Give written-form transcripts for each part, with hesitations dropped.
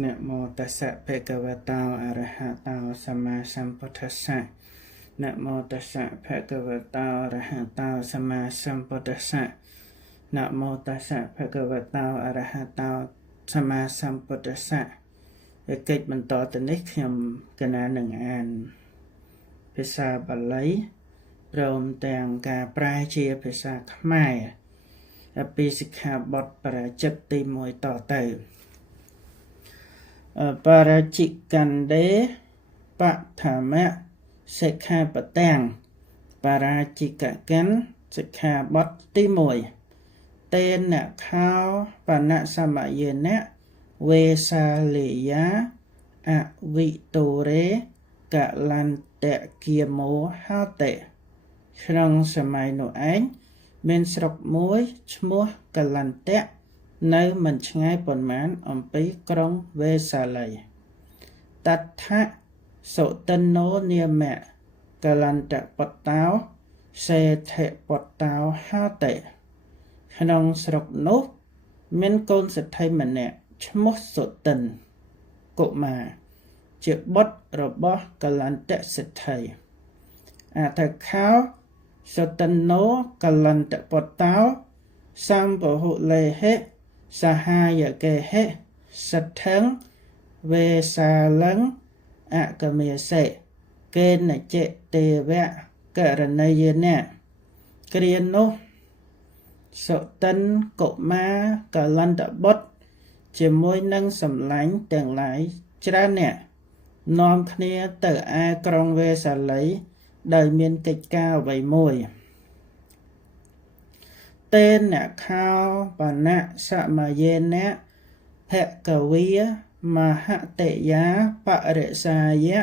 นะโมตัสสะภะคะวะโตอะระหะโตสัมมาสัมพุทธัสสะนะโมตัสสะภะคะวะโตอะระหะโตสัมมาสัมพุทธัสสะนะโมตัสสะภะคะวะโตอะระหะโตสัมมาสัมพุทธัสสะកិច្ចបន្តទៅនេះខ្ញុំកណានឹងអានភាសាបាលីព្រមទាំងការប្រែជាភាសាខ្មែរពីសិក្ខាបទបរាជិកទី1តទៅបរាជិកណ្ដេបឋមៈសិក្ខាបទាំងបរាជិកកិនសិក្ខាបទទី1តេនខោបនសមយេណៈវេសាលេយាអវិតូរេកលន្តគិមោហោតេក្នុងសម័យនោះឯងមានស្រុកមួយឈ្មោះកលន្តៈនៅមិនឆ្ងាយប៉ុន្មានអំពីក្រុងវេសាលីតដ្ឋសុតិណោនាមៈកលន្តពតោសេដ្ឋពតោហោតេក្នុងស្រុកនោះមានកូនសេដ្ឋីម្នាក់ឈ្មោះសុតិនកុមារជាបុត្ររបស់កលន្តសេដ្ឋីអថខោសុតិណោកលន្តពតោសម្ពហុលេហិសហាយកេហិសទ្ធិងវេសាលឹងអកមេសេកេនចេទេវៈករណីយេណៈគ្រានោះសុតិនកុមារកលន្តបុត្រជាមួយនឹងសម្លាញ់ទាំងឡាយច្រើនអ្នកនាំគ្នាទៅឯក្រុងវេសាលីដោយមានកិច្ចការអ្វីមួយតេនខោបនៈសមយេណៈភគវីមហតិយាបរិសាយៈ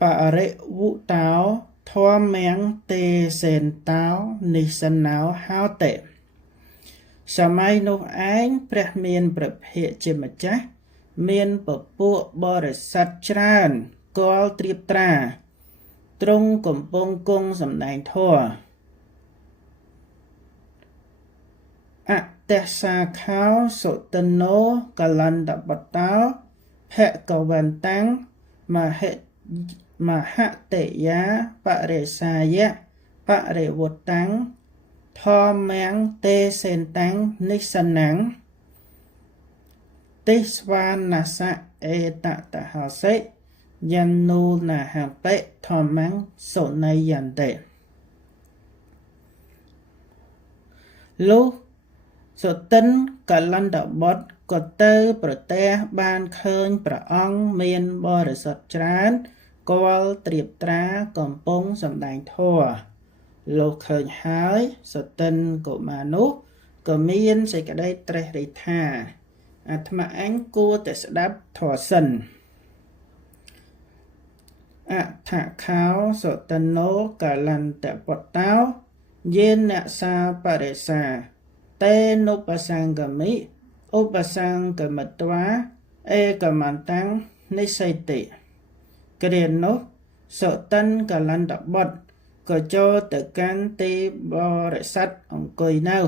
បរិវុតោធម្មំទេសេនតោនិសណោហោតេសម័យនោះឯងព្រះមានព្រះភិក្ខជាម្ចាស់មានពពួកបរិស័ទច្រើនគាល់ត្រៀបត្រាទ្រង់កំពុងគង់សម្ដែងធម៌អតេសាខោសុតិណោកលន្តបតោភគវន្តាំងមហតិយាបរិសាយៈបរិវុតតាំងធម្មំទេសេនតាំងនិសណាំងទិស្វានសៈអេតតហោសិយនូណាហបិធម្មំសុណៃយន្តេលោកសុតិនកលន្តបុត្រក៏ទៅប្រទះបានឃើញព្រះអង្គមានបរិសុទ្ធច្រើនគាល់ត្រៀបត្រាកំពុងសម្ដែងធម៌លោកឃើញហើយសុតិនកុមារនោះក៏មានសេចក្តីត្រេះរិះថាអាត្មាអញគួរតែស្ដាប់ធម៌សិនអថខោសុតិណោកលន្តពតោយេនសាបរិសាតេនុបសង្កមិឧបសង្កមត្វាអេកមន្តាំងនិស័យតិគ្រានោះសុតិនកលន្តបុត្រក៏ចូលទៅកាន់ទីបរិស័ទអង្គុយនៅ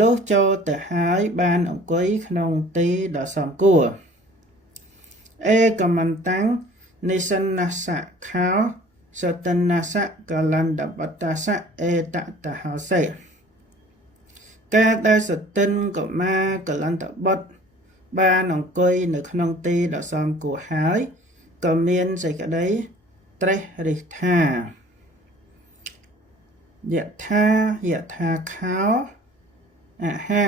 លុះចូលទៅហើយបានអង្គុយក្នុងទីដ៏សមគួរអេកមន្តាំងនិសនសៈខោសុតិនសៈកលន្តបតសៈអេតតហោសេការដែលសុតិនកុមារកលន្តបុត្របានអង្គុយនៅក្នុងទីដ៏សមគួរហើយក៏មានសេចក្តីត្រេះរិះថាយថាខោអហੰ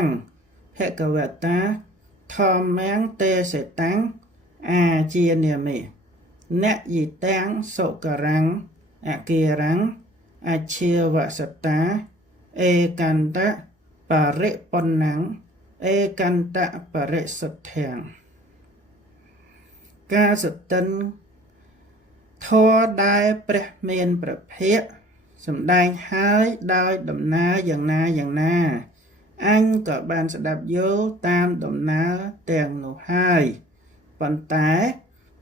ភគវតាធម្មំទេសេតាំងអាជានាមិអ្នកយិតាំងសុករੰអគិរੰអជាវសតាអេកន្តៈបរិបុណ្ណੰអេកន្តៈបរិសុទ្ធាំងការសុតិនធម៌ដែលព្រះមានព្រះភិក្ខសម្ដែងហើយដោយដំណើរយ៉ាងណាអញក៏បានស្ដាប់យល់តាមដំណើរទាំងនោះហើយប៉ុន្តែ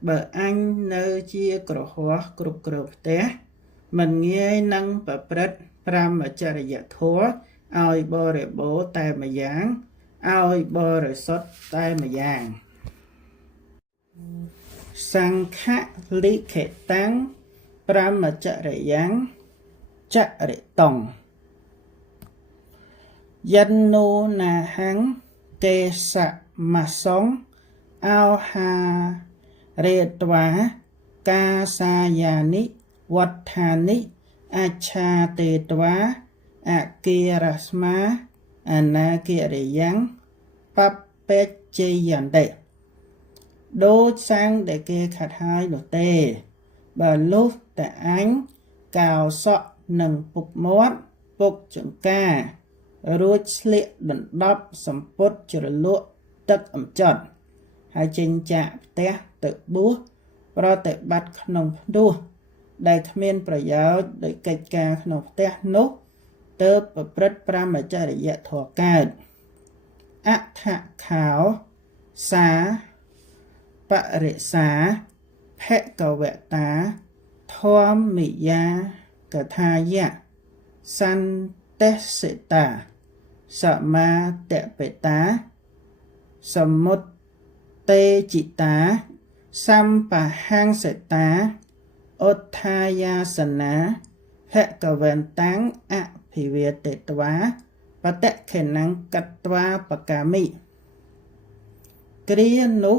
បើអញនៅជាក្រហមគ្រប់គ្រងផ្ទះមិនងាយនឹងប្រព្រឹត្តព្រហ្មចរិយធម៌ឲ្យបរិបូរណ៍តែម្យ៉ាងឲ្យបរិសុទ្ធតែម្យ៉ាង សង្ឃលិខិតាំងប្រមចរិយ៉ាងចរិតងយនោណាហੰកេសមសងអោហារេត្វាកាសាយានិវត្ថានិអច្ឆាតេត្វាអគិរស្មាអនាគិរិយ៉ាងបបេច្ជយន្តេដូចសាំងដែលគេខាត់ហើយនោះទេបើលុះតែអញកោសក់នឹងពុកមាត់ពុកចង្ការរួចស្លៀកដណ្ដប់សម្ពុតជ្រលក់ទឹកអំចត់ហើយចេញចាកផ្ទះទៅបួសប្រតិបត្តិក្នុងផ្ទះដែលគ្មានប្រយោជន៍ដោយកិច្ចការក្នុងផ្ទះនោះទើបប្រព្រឹត្តប្រមចរិយធម៌កើតអដ្ឋខោសាបរិសាភគវតាធម្មិយាកថាយៈសន្តេសិតាសមាតបេតាសមុតតេจิតាសម្បហង្សិតាឧទ្ធាយាសនាភគវន្តាំងអភិវេតេត្វាបតខេណੰកត្វាបកាមិគ្រានោះ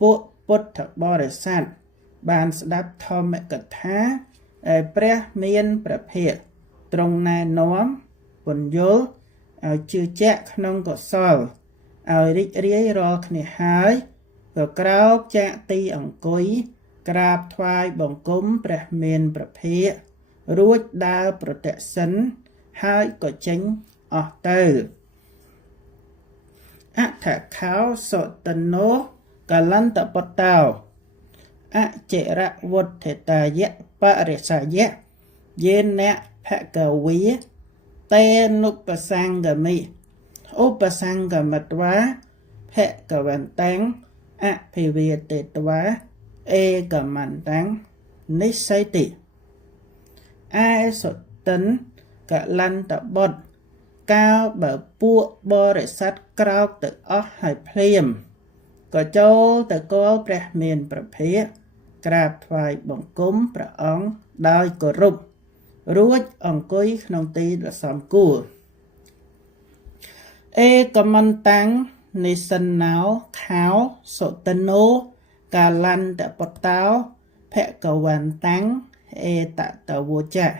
ពួកពុទ្ធបរិស័ទបានស្ដាប់ធម្មកថាព្រះមានព្រះភិក្ខទ្រង់ណែនាំពន្យល់ឲ្យជឿជាក់ក្នុងកុសលឲ្យរីករាយរាល់គ្នាហើយក៏ក្រោកចាកទីអង្គុយក្រាបថ្វាយបង្គំព្រះមានព្រះភិក្ខរួចដើរប្រទក្សិណហើយក៏ចេញអស់ទៅអដ្ឋខោសតនោ កលន្តបតោអចិរវុទ្ធតាយៈបរិសយៈយេនៈភកវីតេនុបសង្កមិឧបសង្កមត្វាភកវន្តាំងអភិវេតេត្វាអេកមន្តាំងនិស្ស័យតិឯសុតិនកលន្តបុត្រកាលបើពួកបរិស័ទក្រោកទៅអស់ហើយភ្លាមក៏ចូលទៅគាល់ព្រះមានព្រះភិក្ខក្រាបថ្វាយបង្គំព្រះអង្គដោយគោរពរួចអង្គុយក្នុងទីដ៏សមគួរអេកមន្តាំងនិសិនណោខោសុតិណូកាលន្តបតោភគវន្តាំងអេតតវោចៈ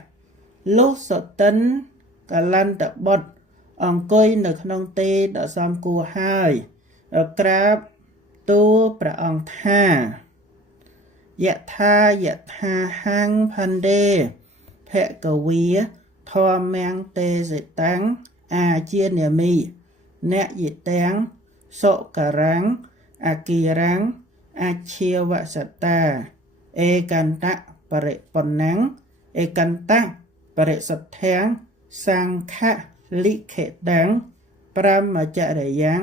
លុះសុតិនកលន្តបុត្រអង្គុយនៅក្នុងទីដ៏សមគួរហើយក្រាបទូលព្រះអង្គថាយថាហੰផន្ទេភគវីធម្មំទេសិតាំងអាជានាមីអ្នកយិតាំងសុការੰអគិរੰអជាវសតាអេកន្តៈបរិបុណ្ណੰអេកន្តៈបរិសុទ្ធាំសង្ឃលិខិតាំងប្រមចរិយ៉ាង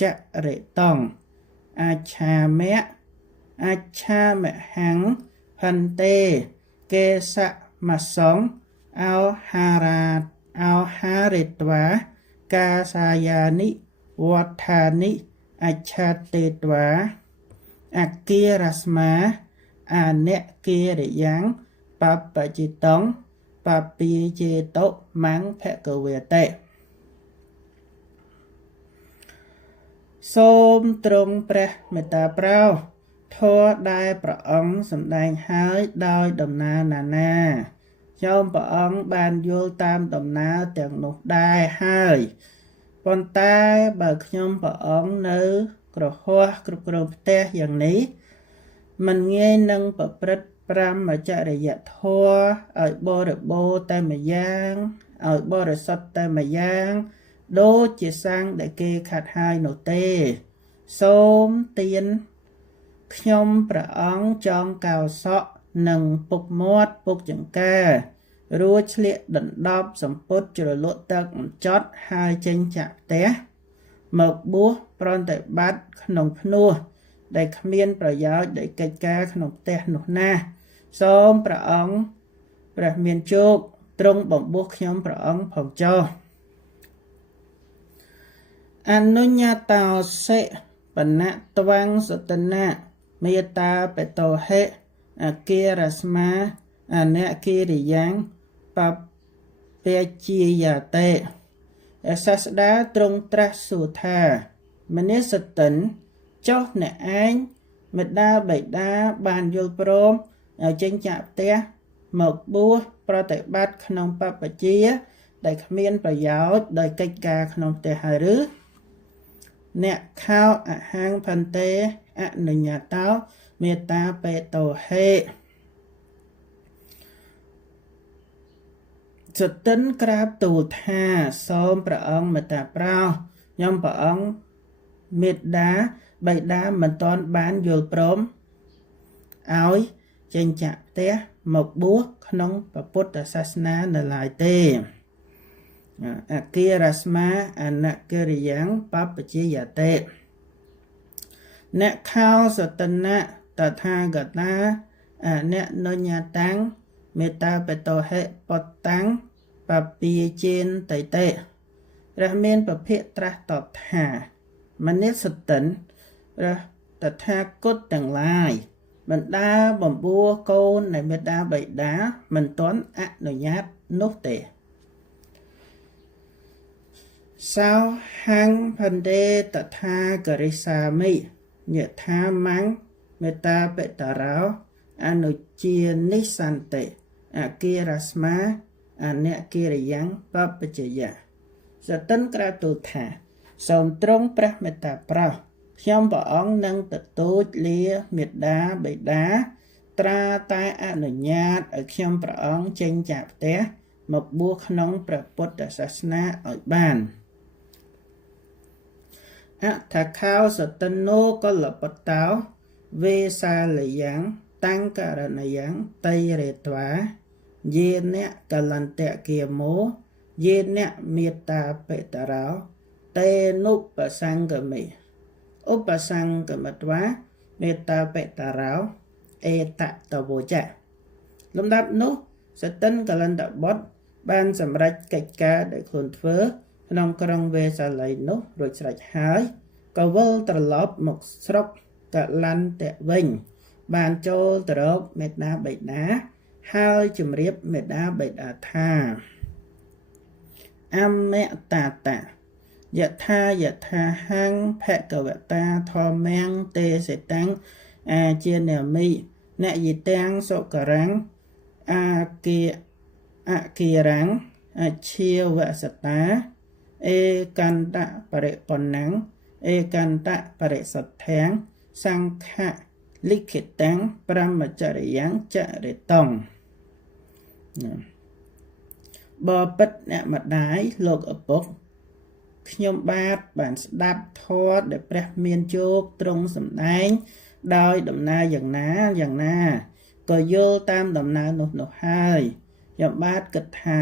ចរិតងអច្ឆាមៈអច្ឆាមហੰផន្ទេកេសមសងអោហារិត្វាកាសាយានិវត្ថានិអច្ឆាតេត្វាអគិរស្មាអនគិរិយ៉ាងបបជិតងបពាជេតុមੰភគវេតេសូមទ្រង់ព្រះមេត្តាប្រោសធម៌ដែលព្រះអង្គសម្ដែងហើយដោយដំណើរណានាខ្ញុំព្រះអង្គបានយល់តាមដំណើរទាំងនោះដែរហើយប៉ុន្តែបើខ្ញុំព្រះអង្គនៅក្រហោះគ្រប់គ្រងផ្ទះយ៉ាងនេះមិនងាយនឹងប្រព្រឹត្តប្រមចរិយធម៌ឲ្យបរិបូរណ៍តែម្យ៉ាងឲ្យបរិសុទ្ធតែម្យ៉ាងដូចជាសាំងដែលគេខាត់ហើយនោះទេសូមទានខ្ញុំព្រះអង្គចងកោសក់និងពុកមាត់ពុកចង្ការរួចឆ្លៀកដណ្ដប់សម្ពុតជ្រលក់ទឹកអំចត់ហើយចេញចាក់ផ្ទះមកបួសប្រតិបត្តិក្នុងភ្នោះដែលគ្មានប្រយោជន៍ដោយកិច្ចការក្នុងផ្ទះនោះណាសូមព្រះអង្គព្រះមានជោគទ្រង់បំពោះខ្ញុំព្រះអង្គផងចុះអនុញ្ញាតោសិ បណ្ណៈតវាំងសតណៈមេតាបេតោហេអគារស្មាអនគិរិយ៉ាងបពេជាយាតេសាស្តាទ្រង់ត្រាស់សួរថាមនាសតិនចុះអ្នកឯងមេដាបៃតាបានយល់ព្រមឲ្យចេញចាក់ផ្ទះមកបួសប្រតិបត្តិក្នុងបព្វជិដែលគ្មានប្រយោជន៍ដោយកិច្ចការក្នុងផ្ទះហើយឬអ្នកខោអហាងផន្ទេអនុញ្ញាតោមេតាបេតោហេសតិនក្រាបទូលថាសូមព្រះអង្គមេត្តាប្រោសខ្ញុំព្រះអង្គមេត្តាបិតាមិនទាន់បានយល់ព្រមឲ្យចេញចាក់ផ្ទះមកបួសក្នុងពុទ្ធសាសនានៅឡើយទេអគារស្មាអនគិរិយ៉ាងបព្វជិយតេអ្នកខោសតណៈតថាគតាអអ្នកនញ្ញាតាំងមេតាបេតោហេបតតាំងបពាចេនតៃតេព្រះមានពភៈត្រាស់តបថាមនិសតិនព្រះតថាគតទាំងឡាយបណ្ដាបំបួរកូននៃមេដាបិតាមិនទាន់អនុញ្ញាតនោះទេសោហੰផន្ទេតថាករិសាមិយថាមੰមេតាបេតរោអនុជានិសន្តិអគារស្មាអនគិរិយ៉ាងបព្វជយៈសតិនក្រាបទូលថាសូមទ្រង់ព្រះមេត្តាប្រោសខ្ញុំព្រះអង្គនឹងទទូចលាមេដាបិតាត្រាតែអនុញ្ញាតឲ្យខ្ញុំព្រះអង្គចេញចាកផ្ទះមកបួសក្នុងព្រះពុទ្ធសាសនាឲ្យបានអថខោសតិនោកលបតោវេសាលយ៉ាងតាំងករណយ៉ាងតៃរេត្វាយេនៈកលន្តៈគាមោយេនៈមេតាបេតរោតេនុបសង្កមិឧបសង្កមត្វាមេតាបេតរោអេតតវោចៈលំដាប់នោះសតិនកលន្តបុត្របានសម្រេចកិច្ចការដែលខ្លួនធ្វើក្នុងក្រុងវេសាលីនោះរួចស្រេចហើយក៏វិលត្រឡប់មកស្រុកកលន្តៈវិញបានចូលទៅរកមេដាបិតាហើយជម្រាបមេដាបិតាថាអមតាតាយថាហੰភគវតាធម្មំទេសតាំងអាជានាមិនយិតាំងសុករាំងអគារាំងអជាវសតាអេកន្តៈបរិបណ្ណੰអេកន្តៈបរិសទ្ធាំងសង្ឃលិខិតាំងប្រមចរិយ៉ាងចរិតងបបិទ្ធអ្នកម្ដាយលោកឪពុកខ្ញុំបាទបានស្ដាប់ធម៌ដែលព្រះមានជោគទ្រង់សម្ដែងដោយដំណើរយ៉ាងណាក៏យល់តាមដំណើរនោះហើយខ្ញុំបាទគិតថា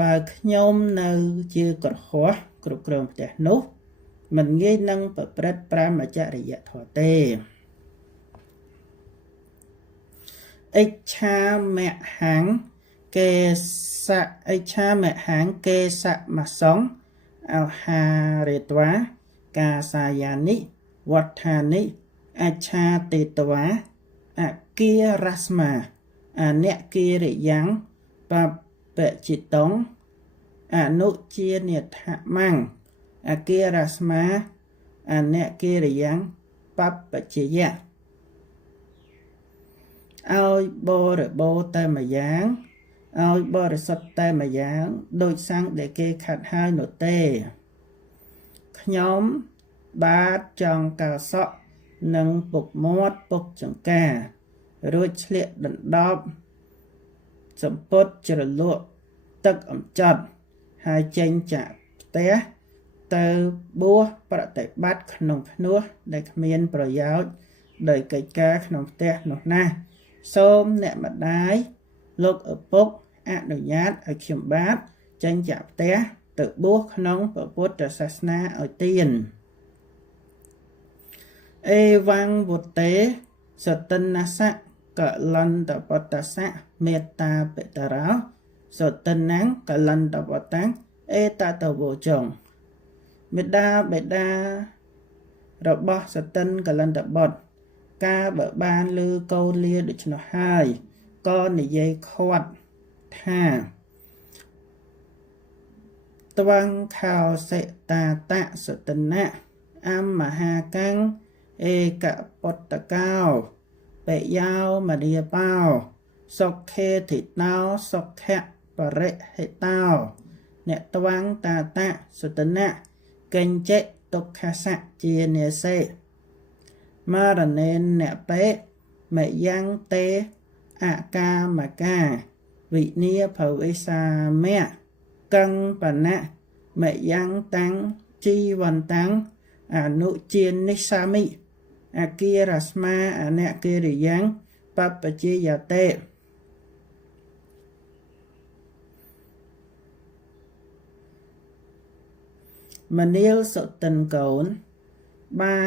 បើខ្ញុំនៅជាក្រហមគ្រប់គ្រងផ្ទះនោះមិនងាយនឹងប្រព្រឹត្តប្រមចរិយធម៌ទេអិច្ឆាមហੰកេសៈអិច្ឆាមហੰកេសមសង្ឃអហារេត្វាកាសាយានិវត្ថានិអច្ឆាតេតវាអគារស្មាអនគិរិយ៉ាងបបជិតងអនុជានិធមੰអគារស្មាអនគិរិយ៉ាងបបជយៈឲ្យបរិបូរតែម្យ៉ាងឲ្យបរិសុទ្ធតែម្យ៉ាងដូចសង្ឃដែលគេខាត់ហើយនោះទេខ្ញុំបាទចង់កោសក់និងពុកមាត់ពុកចង្ការរួចឆ្លៀកដណ្ដប់សម្ពុតជ្រលក់ទឹកអំចត់ហើយចេញចាក់ផ្ទះទៅបួសប្រតិបត្តិក្នុងភ្នោះដែលគ្មានប្រយោជន៍ដោយកិច្ចការក្នុងផ្ទះនោះណាសូមអ្នកម្ដាយលោកឪពុកអនុញ្ញាតឲ្យខ្ញុំបាទចេញចាក់ផ្ទះទៅបួសក្នុងពុទ្ធសាសនាឲ្យទៀនអេវੰវុតេសតិនសៈកលន្តបតសៈមេតាបេតរោសតិនੰកលន្តបតាំងអេតតវោចងមេដាបេតា របស់សតិនកលន្តបុត្រការបើបានលើកូនលាដូច្នោះហើយក៏និយាយខាត់ថាត្វងខោសិតាតសតណៈអមហាកាំងឯកពុតកោបយោមនីបោសុខេធិតោសុខៈបរិហិតោអ្នកត្វងតាតសតណៈកញ្ចិទុក្ខសៈជានិសេមរណេនអ្នកបេមយ៉ាងតេអកាមកាវិនីភវិសាមៈកੰបណៈមយ៉ាងតាំងជីវន្តាំងអនុជានិសាមិអគារស្មាអនគិរិយ៉ាងបបជាយតេមនាលសុតិនកូនបា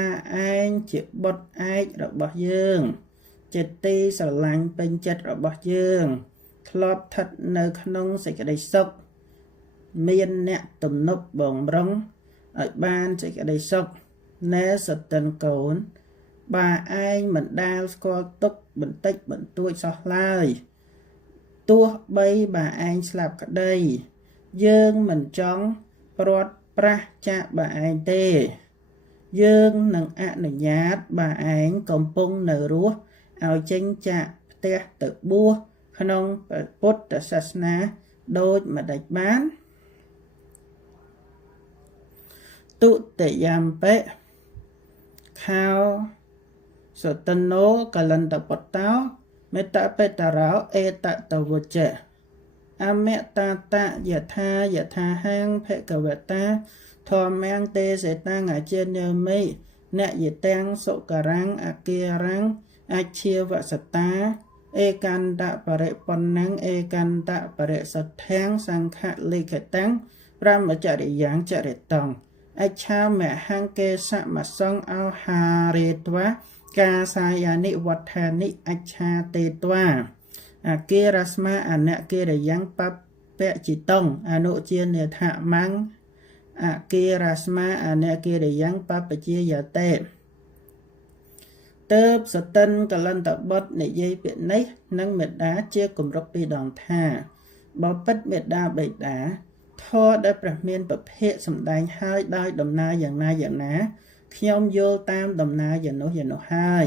ឯងជាបុត្រឯករបស់យើងចិត្តទីស្រឡាញ់ពេញចិត្តរបស់យើងធ្លាប់ស្ថិតនៅក្នុងសេចក្តីសុខមានអ្នកទំនប់បងរងឲ្យបានសេចក្តីសុខណែសុតិនកូនបាឯងមិនដែលស្គាល់ទុក្ខបន្តិចបន្តួចសោះឡើយទោះបីបាឯងស្លាប់ក្តីយើងមិនចង់ព្រាត់ប្រាសចាកបាឯងទេយើងនឹងអនុញ្ញាតបាឯងកំពុងនៅរស់ឲ្យចេញចាកផ្ទះទៅបួសក្នុងពុទ្ធសាសនាដូចម្ដេចបានទុតិយំបិខោសតណោកលន្តបតោមេតបេតរោអេតតវជៈអមតតយថាហាងភគវតាធម្មងទេសេតាំងអជានិមិអ្នកយតាំងសុករាំងអគារាំងអជាវសតាឯកន្តបរិបណ្ណងឯកន្តបរិសទ្ធាំងសង្ឃលិខតាំងប្រមចរិយ៉ាងចរិតងអច្ឆាមហង្កេសមសង្ឃអោហារេតវាកាសាយានិវដ្ឋានិអច្ឆាទេតវាអគារស្មាអនគិរិយ៉ាងបពចិតងអនុជានេថមੰអគារស្មាអនគិរិយ៉ាងបពជាយតេទៅសតិនកលន្តបុត្រនិយាយពាក្យនេះនឹងមេដាជាគម្រប់ពីរដងថាបពិតមេដាបេដាធរដែលព្រះមានពភៈសម្ដែងហើយដោយដំណើរយ៉ាងណាខ្ញុំយល់តាមដំណើរយ៉ាងនោះហើយ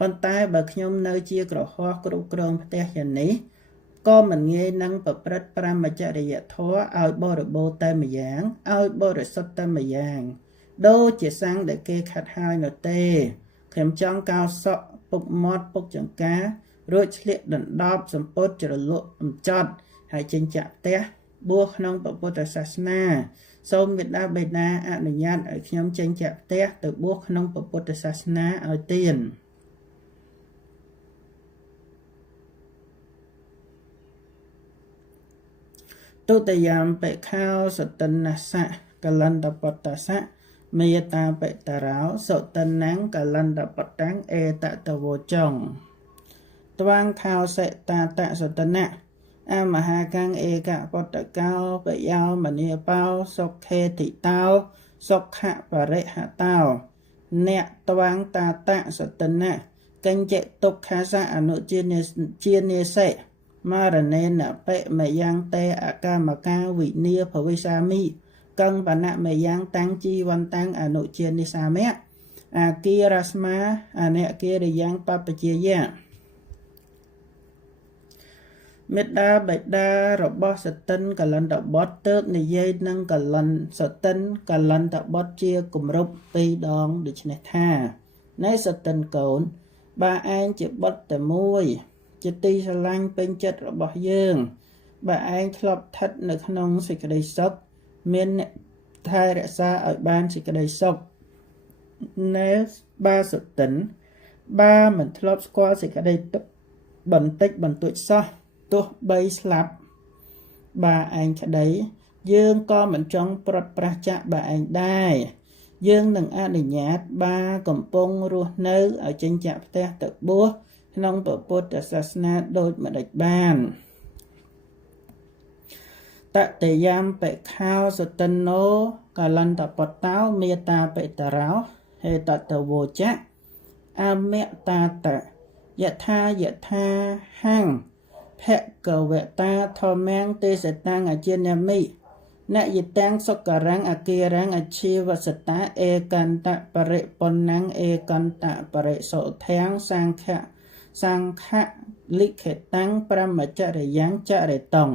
ប៉ុន្តែបើខ្ញុំនៅជាក្រហោះគ្រប់គ្រងផ្ទះយ៉ាងនេះក៏មិនងាយនឹងប្រព្រឹត្តប្រមចរិយធម៌ឲ្យបរិបូរណ៍តែម្យ៉ាងឲ្យបរិសុទ្ធតែម្យ៉ាងដូចជាសាំងដែលគេខាត់ហើយនោះទេខ្ញុំចង់កោសក់ពុកមាត់ពុកចង្ការរួចឆ្លៀកដណ្ដប់សម្ពុតជ្រលក់អំចត់ហើយចេញចាក់ផ្ទះបួសក្នុងពុទ្ធសាសនាសូមមេត្តាបិតាអនុញ្ញាតឲ្យខ្ញុំចេញចាក់ផ្ទះទៅបួសក្នុងពុទ្ធសាសនាឲ្យទានទុតិយំបិខោសតិនស្សៈកលន្តបតស្សៈមេតាបិតរោសុតិនังកលន្តបតាំងអេតតវោចងត្វាងខោសិតាតសតណៈអមហាកាំងឯកពុតកោបយោមនីបោសុខេតិតោសុខៈបរិហតោអ្នកត្វាងតាតសតណៈកញ្ចិទុក្ខាសៈអនុជានិសេមរណេនបិមយ៉ាងតេអកម្មកាវិនីភវិសាមិកੰបណៈមយ៉ាងតាំងជីវន្តាំងអនុជានិសាមៈអគារស្មាអនគិរិយ៉ាងបបជាយៈមេត្តាបិតារបស់សតិនកលន្តបុត្រទើបនិយាយនឹងកលន្តសតិនកលន្តបុត្រជាគម្រប់ពីរដងដូច្នេះថាណែសតិនកូនបើឯងជាបុត្រតែមួយជាទីស្រឡាញ់ពេញចិត្តរបស់យើងបើឯងធ្លាប់ស្ថិតនៅក្នុងសេចក្តីសុខមានអ្នកថែរក្សាឲ្យបានសេចក្តីសុខណែបាសតិនបាមិនធ្លាប់ស្គាល់សេចក្តីទុក្ខបន្តិចបន្តួចសោះទោះបីស្លាប់បាឯងក្តីយើងក៏មិនចង់ប្រត់ប្រាស់ចាកបាឯងដែរយើងនឹងអនុញ្ញាតបាកំពុងរស់នៅឲ្យចេញចាកផ្ទះទៅបួសក្នុងពុទ្ធសាសនាដូចម្ដេចបានតតិយំបិខោសតិនណោកលន្តបតោមេតាបិតរោ ហេតតវោចៈអមតាតយថាហੰភគវតាធម្មងទេសតាំងអជានាមិណយតាំងសុករੰអគារੰអជីវសតាឯកន្តបរិបុណ្ណੰឯកន្តបរិសុធាំងសង្ឃលិខិតាំងប្រមចរិយ៉ាងចរិតង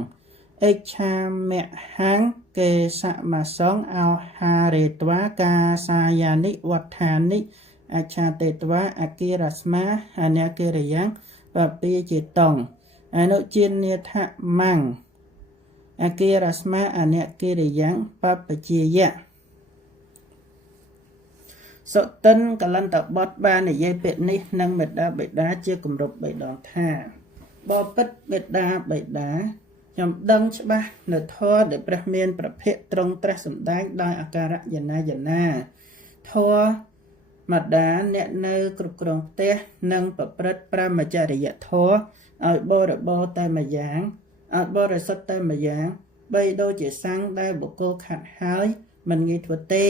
អេឆាមហੰកេសមសងអោហារេត្វាកាសាយានិវត្ថានិអច្ឆតេត្វាអគិរស្មាអនគិរិយ៉ាងបពាចេតងអនុជានេថមੰអគិរស្មាអនគិរិយ៉ាងបបជាយៈសុតិនកលន្តបទបាននិយាយពាក្យនេះនឹងមេត្តាបិតាជាគម្រប់3ដងថាបពិតមេត្តាបិតាខ្ញុំដឹងច្បាស់នៅធម៌ដែលព្រះមានប្រភេទត្រង់ត្រាស់សម្ដែងដោយអាការៈយណាធម៌ម្ដាអ្នកនៅគ្រប់គ្រងផ្ទះនិងប្រព្រឹត្តប្រមចរិយធម៌ឲ្យបរិបូរតែម្យ៉ាងឲ្យបរិសុទ្ធតែម្យ៉ាងបីដូចជាសង្ឃដែលបុគ្គលខាត់ហើយមិនងាយធ្វើទេ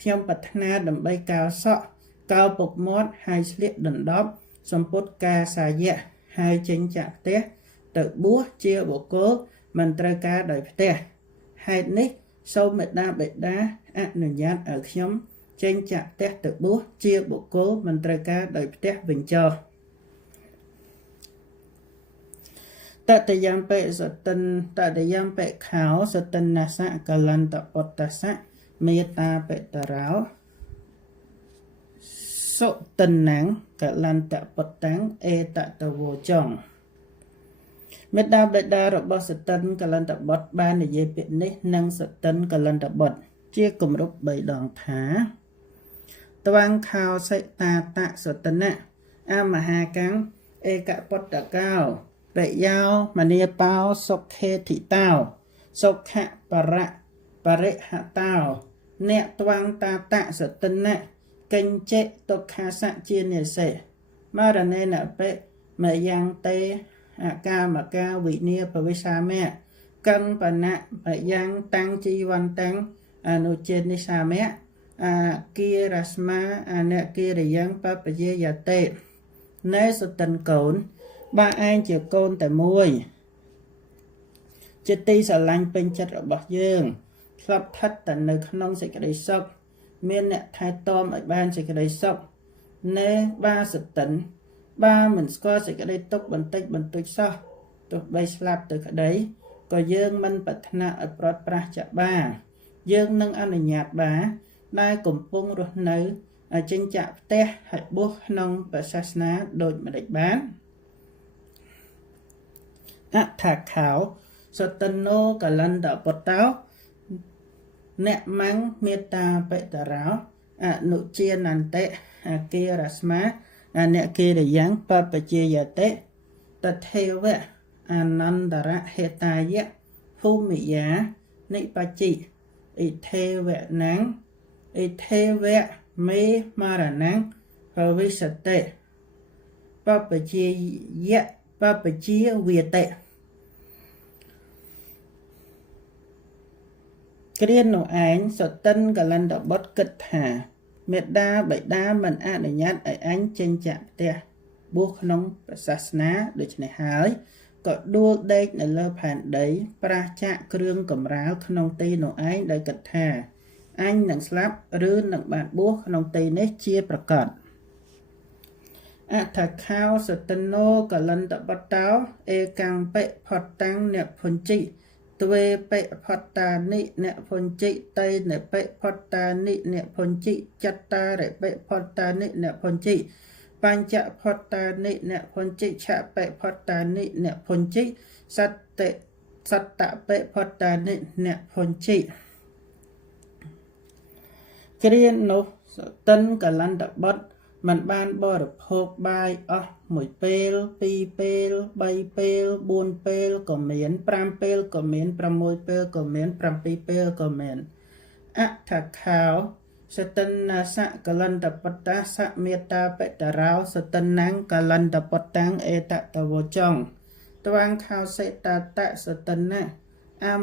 ខ្ញុំប្រាថ្នាដើម្បីកោសក់កោពុកមាត់ហើយស្លៀកដណ្ដប់សម្ពុតកាសាយៈហើយចេញចាក់ផ្ទះទៅបួសជាបុគ្គលមិនត្រូវការដោយផ្ទះហេតុនេះសូមមេត្តាបិតាអនុញ្ញាតឲ្យខ្ញុំចេញចាក់ផ្ទះទៅបួសជាបុគ្គលមិនត្រូវការដោយផ្ទះវិញចុះតតយំបិសតិនតតយំបិខោសតិនសៈកលន្តបតសៈមេតាបិតរោសុតិនੰកលន្តបតាំងអេតតវោចងមេត្តាបិតារបស់សតិនកលន្តបុត្របាននិយាយពាក្យនេះនឹងសតិនកលន្តបុត្រជាគម្រប់3ដងថាត្វាំងខោសិតាតសតិនៈអមហាកាំងអេកពតកោបយោមនីបោសុខេធិតោសុខៈបរិហតោអ្នកត្វាំងតាតសតិនៈកញ្ចេទុក្ខាសៈជានិសេមរណេនបិមយ៉ាងតេអកាមកាវិនីបវិសាមៈកិនបណៈបយ៉ាងតាំងជីវន្តាំងអនុចេនិសាមៈអាគិរស្មាអនគិរិយ៉ាងបបជាយតេណែសតិនកូនបើឯងជាកូនតែមួយជាទីស្រឡាញ់ពេញចិត្តរបស់យើងធ្លាប់ស្ថិតតែនៅក្នុងសេចក្តីសុខមានអ្នកថែទាំឲ្យបានសេចក្តីសុខណែបាសតិនបាមិនស្គាល់សេចក្តីទុក្ខបន្តិចបន្តួចសោះទោះបីស្លាប់ទៅក្តីក៏យើងមិនប្រាថ្នាឲ្យប្រត់ប្រាស់ចាក់បាយើងនឹងអនុញ្ញាតបាដែលកំពុងរស់នៅឲ្យចេញចាក់ផ្ទះហើយបួសក្នុងព្រះសាសនាដូចម្តេចបានអថាខោសតិណូកលន្តបតោអ្នកមੰមេតាបិតរោអនុជានន្តិអគិរស្មាអនគិរិយ៉ាងបបជាយតេតថេវៈអនន្តរហេតាយៈភូមិយានិបច្ចិអិថេវៈណੰអិថេវៈមេមរណੰភវិសតេបបជាយៈបបជាវាតេគ្រានោះឯងសតិនកលន្តបុត្រគិតថាមេត្តាបិតាមិនអនុញ្ញាតឲ្យអញចេញចាក់ផ្ទះបួសក្នុងព្រះសាសនាដូច្នេះហើយក៏ដួលដេកនៅលើផែនដីប្រាសចាកគ្រឿងកម្រាលក្នុងទីនោះឯងដោយគិតថាអញនឹងស្លាប់ឬនឹងបានបួសក្នុងទីនេះជាប្រកបអថាខោសតិណូកលន្តបតោអេកាំងបិផតតាំងអ្នកភុញ្ចិទ្វេបិផតតានិអ្នកភុញ្ចិតៃនិបិផតតានិអ្នកភុញ្ចិចត្តារិបិផតតានិអ្នកភុញ្ចិបញ្ចផតតានិអ្នកភុញ្ចិឆបិផតតានិអ្នកភុញ្ចិសត្តបិផតតានិអ្នកភុញ្ចិគ្រានោះសតិនកលន្តបុត្រមិនបានបរិភោគបាយអស់1ពេល2ពេល3ពេល4ពេលក៏មាន5ពេលក៏មាន6ពេលក៏មាន7ពេលក៏មានអថខោសតិនសកលន្តបតាសមេតាបតរោសតិនੰកលន្តបតាំងអេតតវោចងត្វាំងខោសេតតសតិនៈ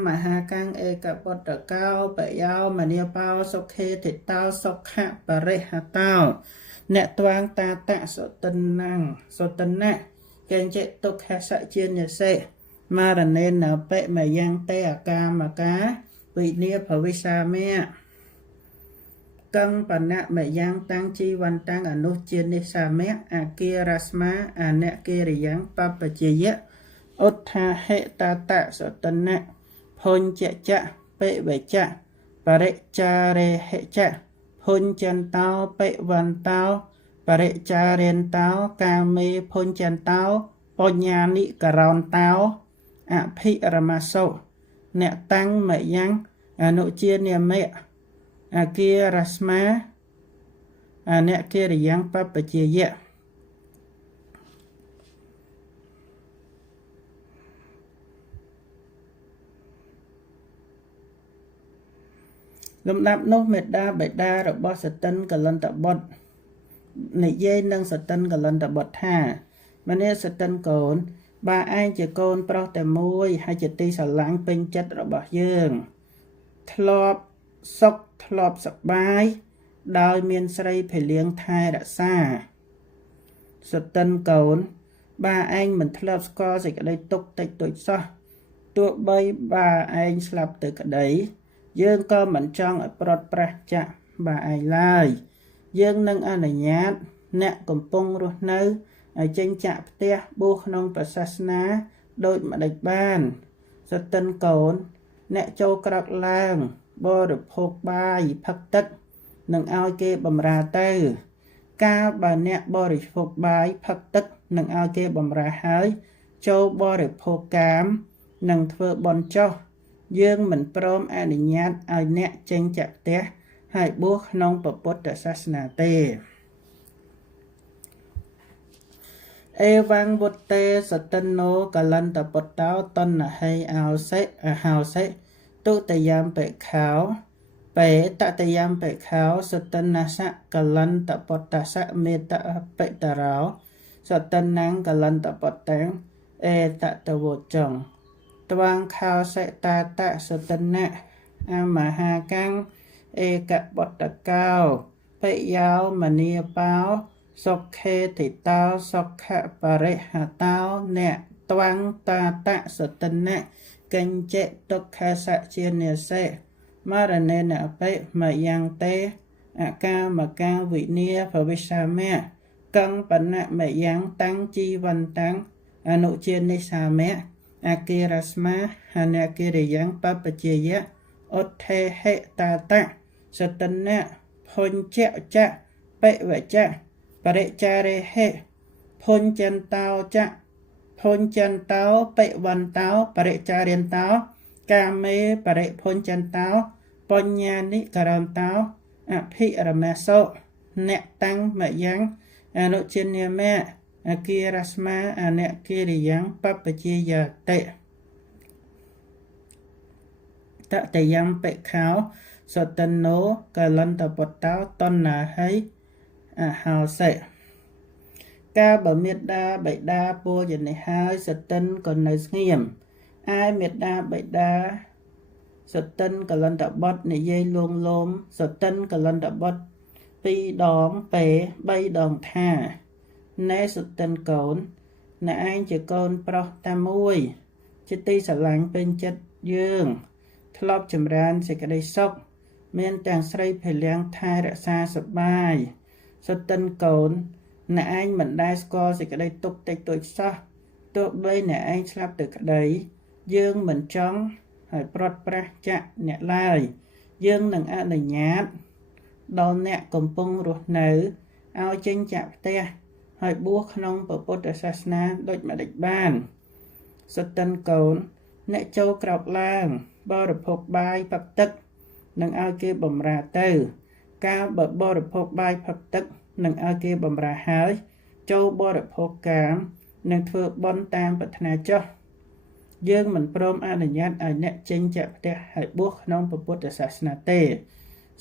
មហាកាំងអេកបុត្រកោបយោមនីបោសុខេតិតោសុខៈបរិហតោអ្នកត្វាងតាតៈសតណាំងសតណៈកេញ្ចិទុក្ខសៈជានិសេមរណេនបិមយ៉ាងតេអកាមកាវិនិភវិសាមេកੰបណៈមយ៉ាងតាំងជីវន្តាំងអនុជានិសាមេអគារស្មាអនកិរិយ៉ាងបបជាយៈឧទ្ថាហេតតៈសតណៈភុញ្ចចៈបិវចៈបរិចារេហិចៈភុញ្ចន្តោបិវន្តោបរិចារេនតោកាមេភុញ្ចន្តោបញ្ញានិករោនតោអភិរមសុអ្នកតាំងមយ៉ាងអនុជានិមេអគារស្មាអនកិរិយ៉ាងបបជាយៈលំដាប់នោះមេដាបេដារបស់សតិនកលន្តបុត្រនិយាយនឹងសតិនកលន្តបុត្រថាមនាសតិនកូនបើឯងជាកូនប្រុសតែមួយហើយជាទីស្រឡាញ់ពេញចិត្តរបស់យើងធ្លាប់សុខធ្លាប់សប្បាយដោយមានស្រីភលៀងថែរក្សាសតិនកូនបើឯងមិនធ្លាប់ស្គាល់សេចក្តីទុក្ខតិចតួចសោះទោះបីបើឯងស្លាប់ទៅក្តីយើងក៏មិនចង់ឲ្យប្រត់ប្រាស់ចាក់បើឯងឡើយយើងនឹងអនុញ្ញាតអ្នកកំពុងរស់នៅឲ្យចេញចាក់ផ្ទះបួសក្នុងព្រះសាសនាដូចម្ដេចបានសតិនកូនអ្នកចូលក្រោកឡើងបរិភោគបាយផឹកទឹកនឹងឲ្យគេបម្រើទៅកាលបើអ្នកបរិភោគបាយផឹកទឹកនឹងឲ្យគេបម្រើហើយចូលបរិភោគកាមនឹងធ្វើបុណ្យចុះយើងមិនព្រមអនុញ្ញាតឲ្យអ្នកចេញចាក់ផ្ទះហើយបួសក្នុងពុទ្ធសាសនាទេអេវង្វុតេសតិណោកលន្តពុទ្ធោតនហេអោសិអហោសិទុតយាមបិខោបេតតយាមបិខោសតិនសៈកលន្តពុទ្ធសៈមេតបិតរោសតិណាំងកលន្តពុទ្តាំងអេតតវចងត្វាងខោសិតាតសតិណៈអមហាកាំងអេកបុត្រកោបយោមនីបោសុខេតិតោសុខៈបរិហតោអ្នកត្វាំងតាតសតិណៈកញ្ចិទុក្ខសៈជានិសេមរណេនបិមយ៉ាងតេអកាមកាវិនិភវិសាមេកੰបណៈមយ៉ាងតាំងជីវន្តាំងអនុជានិសាមេអគារស្មាអនកិរិយ៉ាងបបជាយៈឧទ្ថេហេតាតសតិណៈភុញ្ចចៈបិវចៈបរិចារេហេភុញ្ចន្តោចៈភុញ្ចន្តោបិវន្តោបរិចារេនតោកាមេបរិភុញ្ចន្តោបញ្ញានិករោនតោអភិរមេសុអ្នកតាំងមយ៉ាងអនុជានិមេអគារស្មាអនកិរិយ៉ាងបបជាយតិតតយ៉ាងបិខោសតណោកលន្តពុទ្ធោតណាហៃអហោសិកាបើមេត្តាបិតាពោយនិហើយសតិនក៏នៅស្ងៀមឯមេត្តាបិតាសតិនកលន្តបុត្រនិយាយលួងលោមសតិនកលន្តបុត្រ2ដងពេ3ដងថាណែសតិនកូនណែឯងជាកូនប្រុសតែមួយជាទីស្រឡាញ់ពេញចិត្តយើងធ្លាប់ចម្រើនសេចក្តីសុខមានទាំងស្រីភលៀងថែរក្សាសប្បាយសតិនកូនណែឯងមិនដែលស្គាល់សេចក្តីទុក្ខតិចតួចសោះទោះបីណែឯងស្លាប់ទៅក្តីយើងមិនចង់ឲ្យប្រត់ប្រាស់ចាក់អ្នកឡើយយើងនឹងអនុញ្ញាតដល់អ្នកកំពុងរស់នៅឲ្យចេញចាក់ផ្ទះហើយបួសក្នុងពុទ្ធសាសនាដូចម្ដេចបានសតិនកូនអ្នកចូលក្រោកឡើងបរិភោគបាយផឹកទឹកនឹងឲ្យគេបម្រើទៅកាលបើបរិភោគបាយផឹកទឹកនឹងឲ្យគេបម្រើហើយចូលបរិភោគកាមនឹងធ្វើបុណ្យតាមប្រាថ្នាចុះយើងមិនព្រមអនុញ្ញាតឲ្យអ្នកចេញចាក់ផ្ទះហើយបួសក្នុងពុទ្ធសាសនាទេ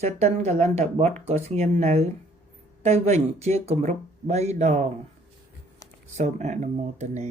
សតិនកលន្តបុត្រក៏ស្ងៀមនៅទៅវិញជាគម្រប់3ដងសូមអនុមោទនា